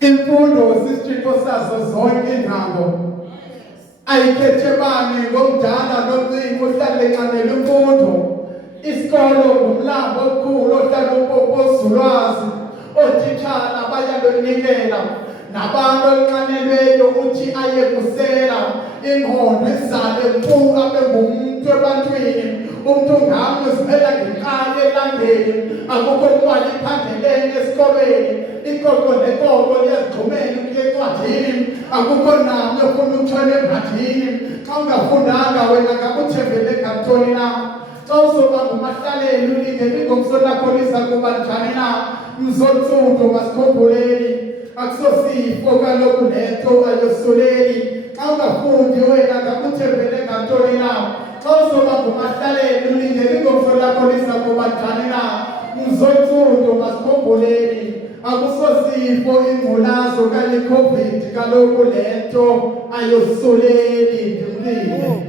Imfundo sisitshintsho sazo zonke indawo. Ayikhethe bani ngomdala nomncane ohlala enqanela imfundo. Isikolo ngumlambo omkhulu ohlala upopozulwazi. Otitshala bayabenikela nabantu enqanelweyo uthi aye kusela ingqondo izale mfuqa bengumuntu ebantwini. Umuntu ngamnye uzimela ngenkani elandeni. Akukho kwali iphangelene esikolweni. Inkoko nenkoko liyazigxumela ukuya encwadini. Akukho namnye ofuna ukuthola encwadini. Xa ungafundanga wena ngakuthembele ngantoni na? Xa uzoba ngumahlaleli ulingeni ingomso lakho liza kuba njani na? Mzonsundu masikhumbuleni akusosifo kaloku lento ayosuleli. Xa ungafundi wena ngakuthembele ngantoni na? Xa uzoba ngumahlaleli ulingeni ingomso lakho liza kuba njani na? Mzonsundu masikhumbuleni akusosifo ingculazo kanye COVID kaloku lento ayosuleli ndimlile.